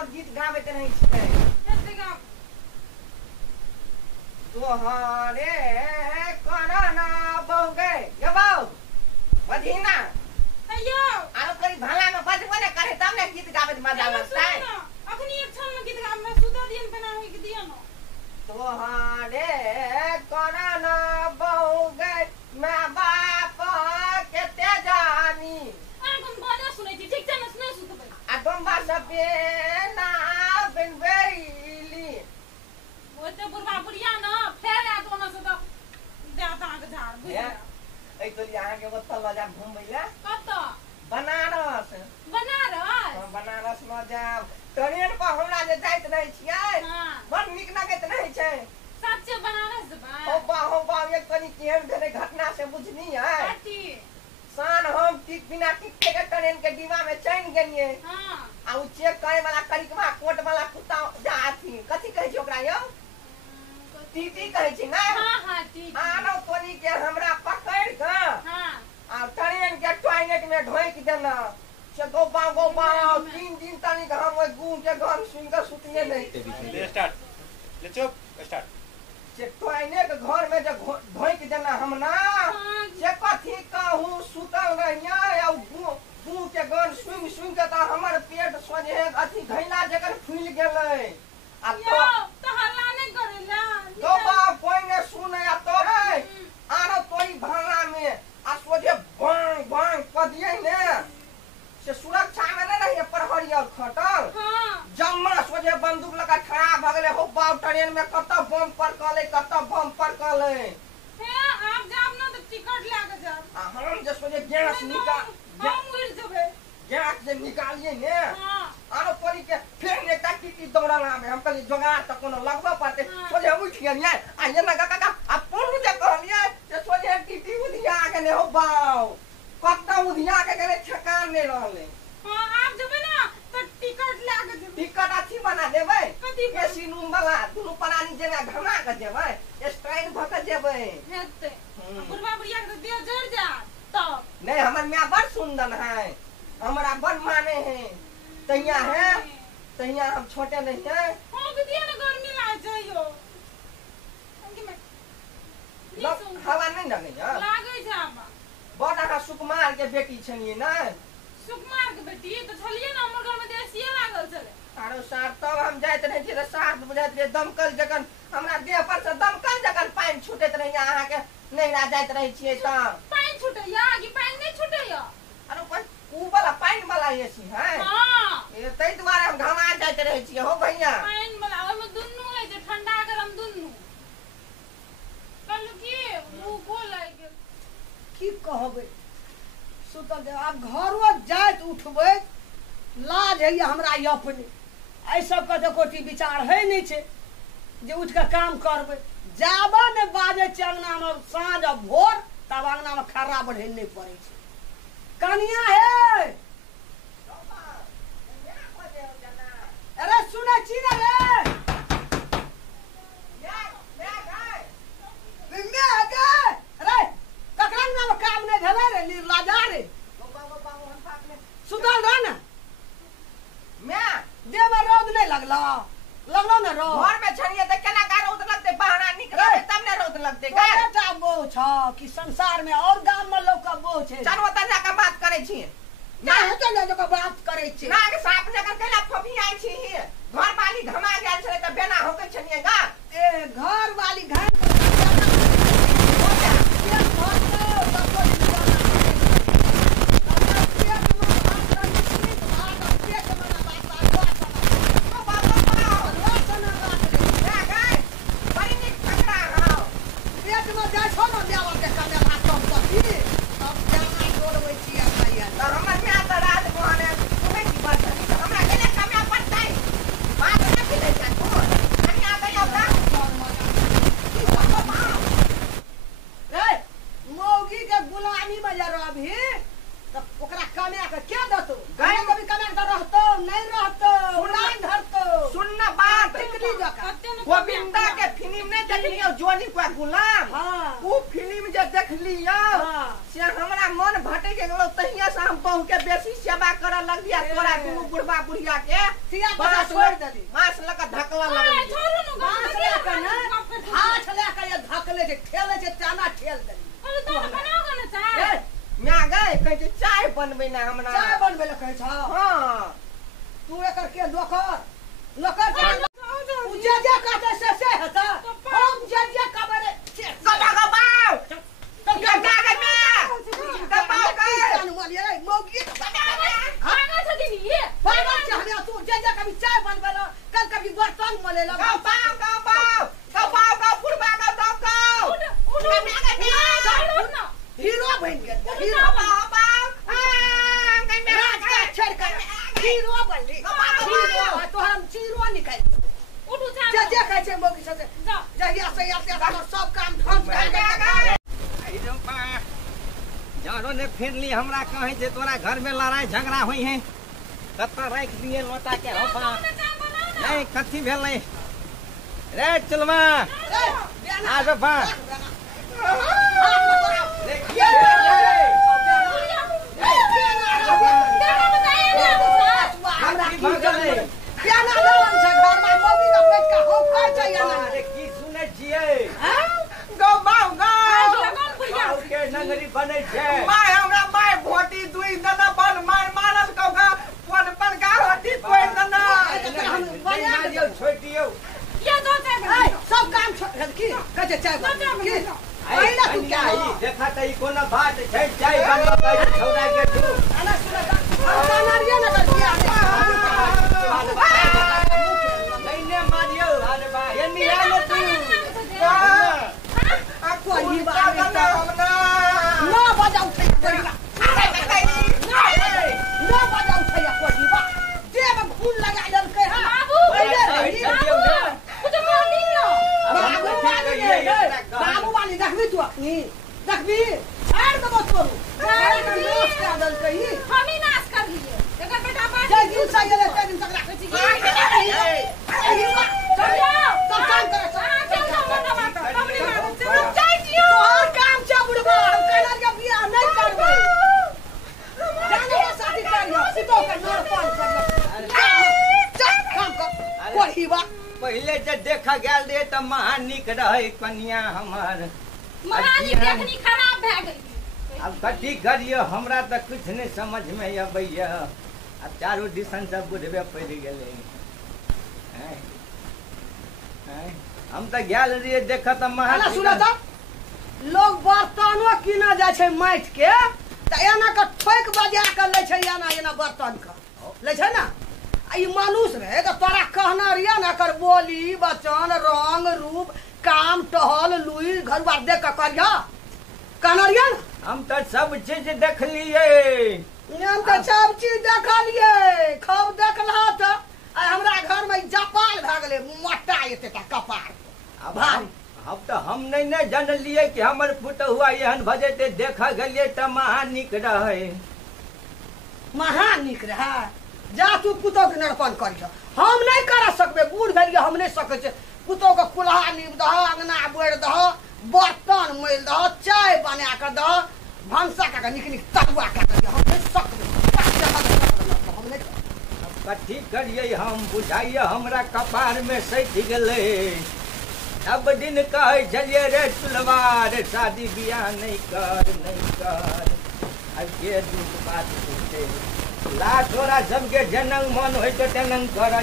और गीत गाबैत रहै छियै तोहरे करना बहुगे ये बाऊ बधीना अयो आरो करी भाला में बजबो ने करे तब ने गीत गाबैत मजा लगतै अखनी एक छन में गीत गाब में सुता दिन बना होई के दिया न तोहरे करना बहुगे मैं बाप केते जानी आगम बजा सुनै छी ठीक छै न सुनै सुतबै आ डोंबा सबे ना बनबैली ओते बुढ़वा बुढ़िया न फेर आ दोनो से तो देता के झाड़ बुझिया ए तोली अहाँ के ओतल ल जा घुमबै ले कत बनारस बनारस में जाब ट्रेन पर हमरा जे जाइत रहै छियै बड़ नीक लगैत रहै छै सच्चे बनारस जेबै हो बा एक तनी केहन भेलै घटना से बुझनी है सान हम टिक बिना टिकटे के ट्रेन के डिब्बा में चढ़ गेलिए आ उ चेक करे वाला करिकवा कोट वाला कुत्ता जा थी कथि कहै छै ओकरा यौ टीटी कहै छै ना हां टीटी आनो तोनी के हमरा पकड़ के आ ट्रेन के टॉयलेट में ढोक देना से गोबा 3 दिन तनी हम ओइ गूं के गान सुन के सुतिए नहीं ले स्टार्ट ले चुप स्टार्ट से टॉयलेट घर में जे ढोक देना हम ना से कथि कहूं सुतल रहिया आ गूं के गान सुन के त हमर पेट सोझे अथि घैला जकर फूल गेलै आ तो हल्ला नहीं करेला गोबा कोई ने सुने आ तोरे आरो तोरी भाला में आ सोझे बांग बांग कदिए ने से सुरक्षा में नहीं रहिए प्रहरी और खटल जम्मा सोझे बंदूक लगा खड़ा भ गेले हो बाव ट्रेन में कत बम पर कले हे आप जाब न त टिकट लेके जाब आ हम जे सोझे गैस निकाल हम उड़ जबे गैस जे निकालिए ने आरो परी के फिर ने टिटी दौड़ला में हम कहली जोगाड़ त कोनो लगबो पड़ते सोझे उठ गेलिए आ ये ना काका आ पुन जे कहलिए से सोझे टिटी उधिया गेले हो बाव कत उधिया के गेले ठेकान नहीं रहले आप जबे ना त टिकट लेके जबे टिकट अच्छी बना देबै कथि एसी रूम वाला दुनु प्राणी जेना घमा के जेबै स्टाइल भ के जेबै हेते बुढ़वा बुढ़िया के दे जड़ जा तब नहीं हमर मियां बड़ सुंदर है हमरा बड़ माने है तहिया हम छोटे नहीं है हां के दिया ना गर्मी लाग जाइयो हवा नहीं लगे है लागे जाबा बड़ अहाँ सुकुमार के बेटी छलिए ना सुकुमार के बेटी तो छलिए ना हमर घर में देसिए लागल चले आरो सार तब हम जाइत रहे छी साथ बुझाइत रहे दमकल जखन हमरा देह पर से दमकल जखन पानी छूटैत रहे अहाँ के नहीं रा जाइत रहे छियै त पानी छूटैया कि पानी नहीं छूटैया अरे कोई ऊ वाला पानी वाला एसी है हां ये तै द्वारा हम घमा जाइत रहे छियै हो भैया पानी वाला ओय में दुन्नु है जे ठंडा गरम दुन्नु कल की मुंह को लाग गेल की कहबै सुतल दे आब घरो जाइत उठबै लाज है हमरा ये अपने ऐ सब के देखो टी विचार है नहीं छे जे उठ के काम करबै जाबा ने बाजे छै अंगना में साँझ आ भोर तब अंगना में खर्रा बढ़े नहीं पड़े छै कनिया है अरे सुने छी ना रे अरे ककरा नाम काम नहीं भेले रे निर्लजा रे सुतल रह ना मैं देह में रौद नहीं लगलो ना रौद घर में छनिए त केना का रौद लगते बहाना निकले तब ने रौद लगते का बेटा बो छ कि संसार में और गाम में लोग का बो छे चलो त जाके बात करे छी ना हेते ना जो बात करे छी ना के साफ जगह केला फफी आई छी घर वाली घमा गेल छले त बेना होके छनिए गा ए घर वाली घर हमर में आता रात मोहने तुम्हें की बात दुनू बुढ़बा बुढ़िया के सिया बसा छोड़ देली मांस लगा धकला ए, लगल छोड़ू नु बांस लेके ना हाथ लेके ये धकले जे ठेले जे टाना ठेल देली अरे तो बनाओगे ना चाय ए, मैं गए कहे जे चाय बनबे ना हमरा चाय बनबे ले कहै छ हां तू एकर के नौकर जे जे कहते से हेता हम जे कबरे गबा गबाव तो क्या कागज में दबाव कर मोगी खाना छ दीदी ये पागल छ हमरा तू जे कभी चाय बनबे ला कल कभी बर्तन मले ला गबाव बुढ़बा का दबाव उठ ना हीरो बन गेल हीरो हीरो राज का छड़ कर हीरो बनली हीरो तो हम चीरो निकाल उठ चाय जे जे कहै छै मोगी से जा जहिया से हमर सब काम ढंग से जानो ने फिर ली हमरा कहे जे तोरा घर में लड़ाई झगड़ा हुई है तब राख दिए लोटा के हो बा नहीं कथी भेल नहीं रे चलवा आ जा बा हमरा की करे पियाना लेवन छै घर में मोगी का बैठ के हो कहै छै या अरे की सुने छिए हां गबाव लगन बुढ़िया के नंगरी बनै छै माय हमरा माय भोटी दुई दना बन मार मारल कौका पन पन का हटी तोड़ दना दियो छोड़ दियो ये दो चाय ए सब काम छोड़ की कहै छै चाय बन की पहिला तू क्या आई देखा त ई कोना बात छै चाय बनबा के छौड़ा के तू आना सुना खाना रिया ना कर दिया नहीं ने मारियो अरे बा ये निराले तू कोई बात दना हमरा ना बजाऊ छै कोरीबा ना बजाऊ छै कोरीबा देव फूल लगा दल के हां बाबू कुछ मानी ना बाबू वाली देखबी तू अपनी देखबी छाड़ देबो तोरू छाड़ के नाश कर दल कही हम ही नाश कर लिए एकर बेटा बात जय दिन से गेले ते दिन तक रख चल जाओ सब काम करे चल जाओ मत बात हमने मारो चल जाई जियो तोहर काम छै बुढ़बा हम कहला के बियाह नहीं करबै जाने के शादी करियो सीतो के नर पान करियो चल काम कर कोरीबा पहले जे देखा गेल रे त महान निक रहे कन्या हमर महानी देखनी खराब भ गई अब कथी करियो हमरा त कुछ नहीं समझ में अबैया अब चारों दिशन सब बुझबे पड़ गेले हम त गेल रहिए देखा त महान खाना सुना था लोग बर्तनो कीना जाय छै माटि के त एना के ठोक बजा के ले छै एना बर्तन के ले छै ना आ ई मानुष रहे त तोरा कहना रिया ना कर बोली वचन रंग रूप काम टहल लुई घर बार देख के करिया कहना रिया ना हम त सब चीज देखलिए हम त सब चीज देखलिए खूब देखला त आ हमरा घर में जपाल भ गेले मोटा एते टा कपार अब हम तो हम नहीं जानलिए कि हमर पुतहुआ एहन भजेते देखा गेलिए त महान निक रहे महान निक रहा जा तू पुतौ के नरपन करियो हम नहीं कर सकबे बूढ़ भेलिए हम नहीं सकै छै पुतौ के कुल्हा नीप दह अंगना बोर दह बर्तन मैल दह चाय बना के दह भंसा का निक निक तरुआ का हम नहीं सकबे हम नहीं कथी करिए हम बुझाइए हमरा कपार में सैठ गेले सब दिन कहे चलिए रे चुलवार शादी बियाह नहीं कर अब ये दुख बात पूछे ला थोड़ा सबके जनंग मन हो तो जनंग कर